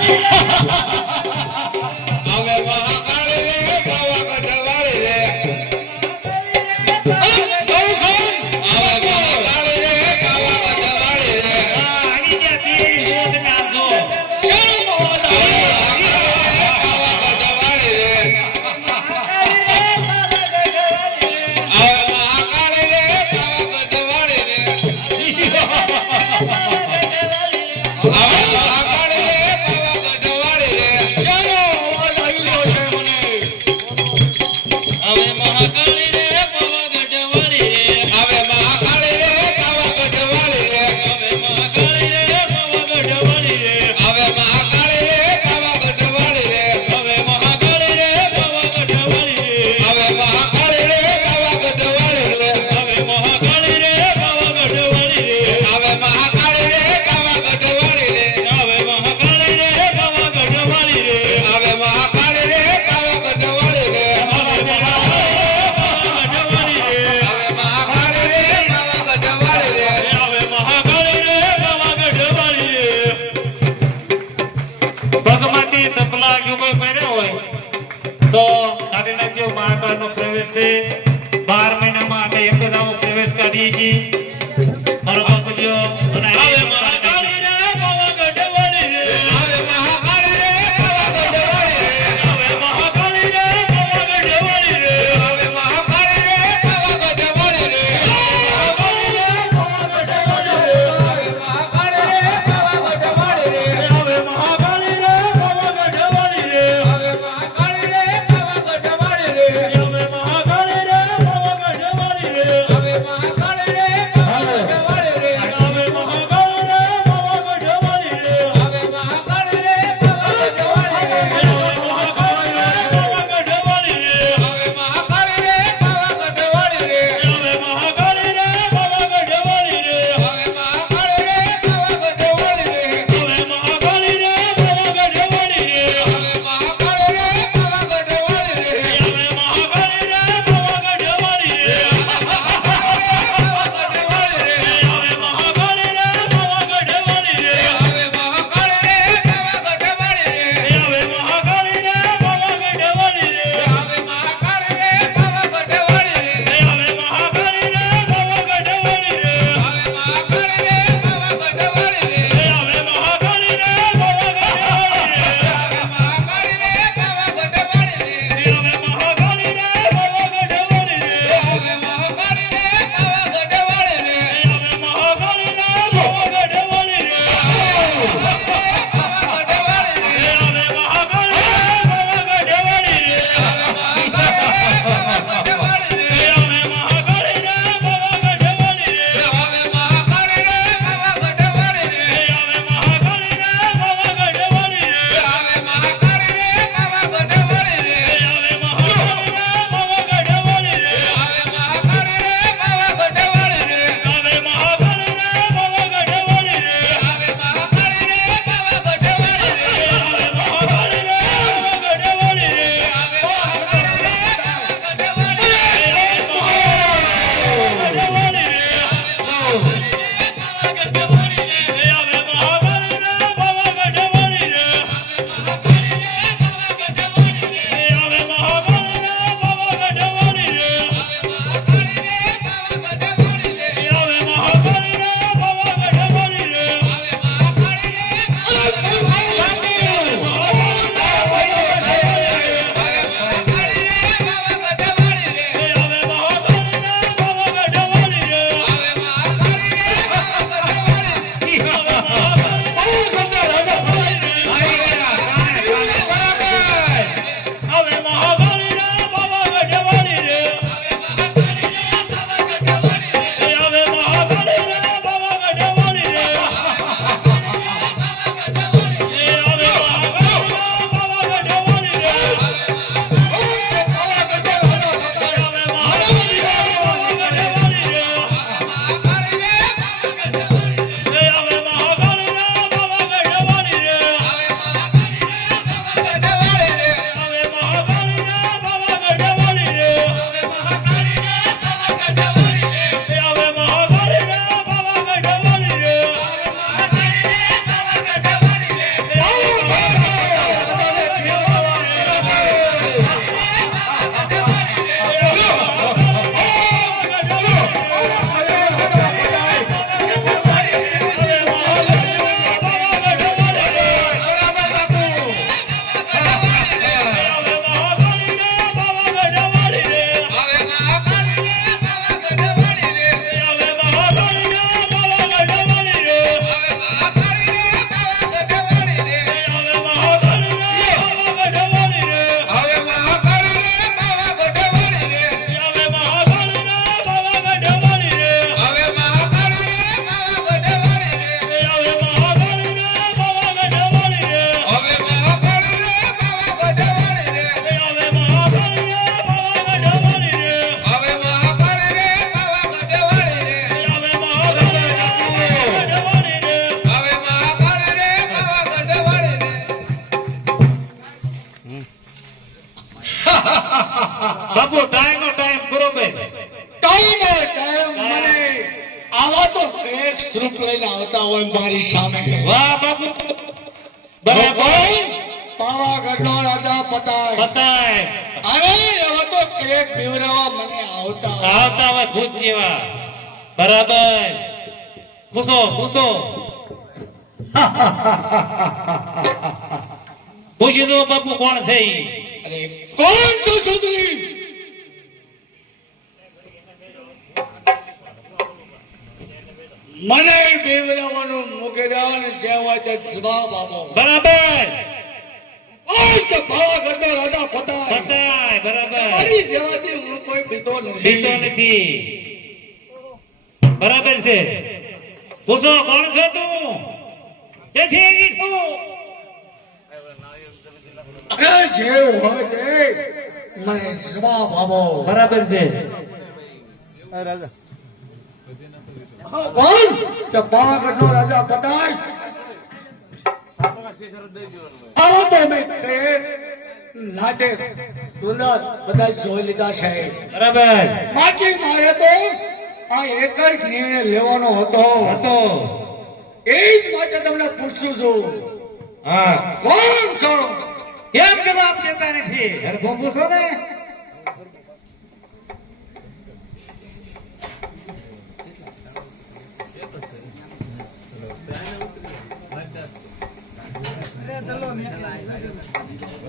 હવે મહાકાળ રે પાવાગઢ વાળી રે બાપુ ટાઈમ બરોબર ટાઈમ મને આવા તો એક શ્રુપ લઈને આવતા હોય મારી સામે. વાહ બાપુ બરાબર પાવાગઢનો રાજા પતાય અરે એવા તો કેક પીવડાવવા મને આવતા હોય ભૂત જેવા. બરાબર પૂછો પૂછી દો બાપુ કોણ છે ઈ? અરે કોણ છો સુધરી? મને પીવડાવવાનું મૂકી દેવાનું જે હોય તે જવાબ આપો. બરાબર પાવાગઢનો રાજા પતાય બરાબર મારી સેવાથી હું કોઈ પીતો નથી. બરાબર છે. પૂછો કોણ છો તું? જેથી આવી છું. અરે જે હોય તે મને જવાબ આપો. બરાબર છે. કોણ? કે પાવાગઢનો રાજા પતાય. આવો તો મેં કે નાટક સુંદર બધા જોઈ લીધા છે. બરાબર બાકી મારે તો આ એક જ નિર્ણય લેવાનો હતો. એ જ માટે તમને પૂછું છું. હા કોણ છો? કેમ જવાબ દેતા નથી? અરે પૂછો ને.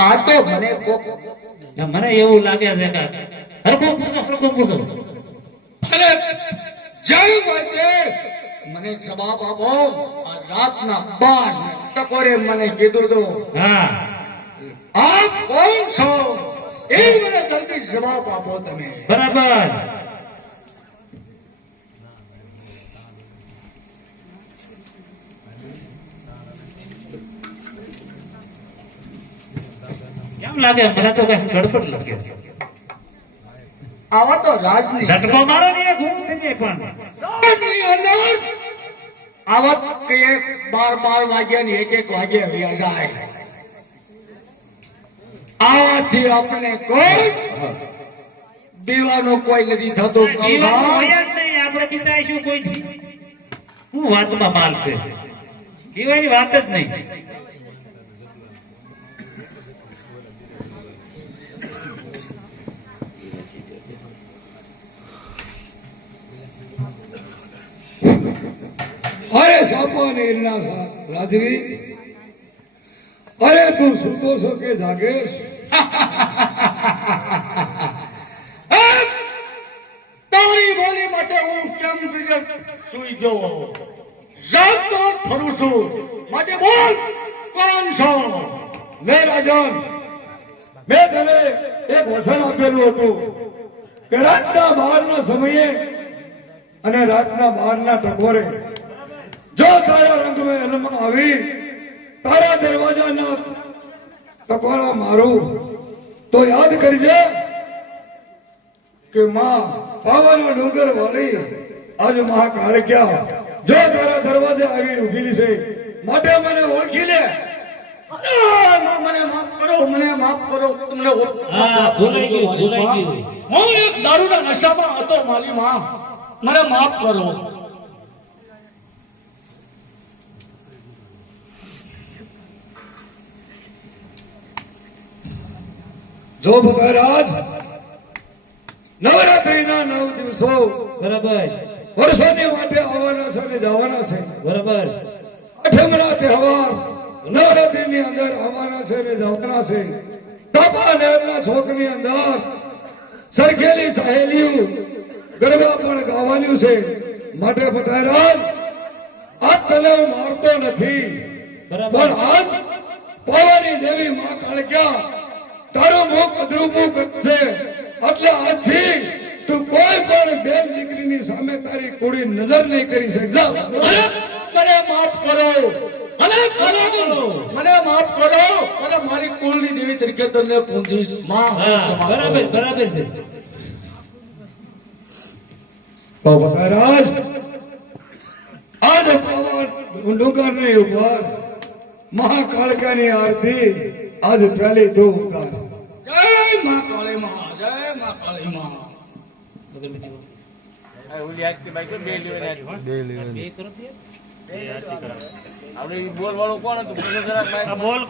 આ તો મને મને એવું લાગે છે કે હરકો પૂછો. અરે જય માતે મને જવાબ આપો. આ રાતના 12 ટકોરે મને કીધું તો હા આપ કોણ છો? એ મને જલ્દી જવાબ આપો તમે. બરાબર કેમ લાગે? મને તો કઈ ગડબડ લાગે. આવા તો રાજની ઝટકો મારો ને એક હું થઈ જાય પણ રાજની અંદર આવા કે 12 વાગ્યા ને 1 વાગે આવ્યા જાય. આવાથી આપણે કોઈ બીવાનું કોઈ નથી થતું. જીવનમાં હોય જ નહીં. આપણે બીતાઈશું કોઈ હું વાતમાં માલ છે. જીવાની વાત જ નહીં. અરે સાપા ને એના રાજવી, અરે તું સૂતો છો કે જાગેશ? તારી બોલી માટે હું કેમ સુઈ ગયો? જાગતો ફરું છું. માટે બોલ કોણ છો? મેં રાજન, મેં તને એક વચન આપેલું હતું કે રાતના 12 સમયે અને રાતના 12 ટકોરે જો તારા રંગમાં અલમમાં આવી તારા દરવાજાના ટકોરા મારું તો યાદ કરજે કે માં પાવાના ડુંગર વાળી આજ મહાકાળક્યા જો તારા દરવાજે આવી ઉભી છે. માટે મને ઓળખી લે. મને માફ કરો, મને માફ કરો. તમને ભૂલાઈ ગયું. હું એક દારૂના નશામાં હતો મારી માં. મને માફ કરો. જો ભગરાજ નવરાત્રીના 9 દિવસો બરાબર વર્ષોની માટે આવવાના છે અને જવાના છે. બરાબર આઠમના તહેવાર નવરાત્રીની અંદર આવવાના છે અને જવાના છે. કાપા નહેરના છોકની અંદર સરખેલી સહેલીઓ ગરબા પણ ગાવાનું છે. માટે ભગરાજ આજ તને હું મારતો નથી, પણ આજ પાવાની દેવી માં કાળક્યા તારું મુખ અધરૂપું છે. એટલે આજથી તું કોઈ પણ બેન દીકરીની સામે તારી કુડી નજર નહીં કરી શકશે. મને માફ કરો. મને માફ કરો. અને મારી કુળની દેવી તરીકે તને પૂજીશ. બરાબર છે. તો ભગરાજ આજ પાવન ડુંગરની ઉપર મહાકાળકાની આરતી આજ પહેલી તું ઉતાર. જય માં કાળી માં, જય માં કાળી માં. અગરબત્તી વાળો. ઓલી આરતી બાઈ તો બે લેવાય બે કરો તે. આપણે બોલ વાળો કોણ હતું? બોલો જરાક ભાઈ. આ બોલ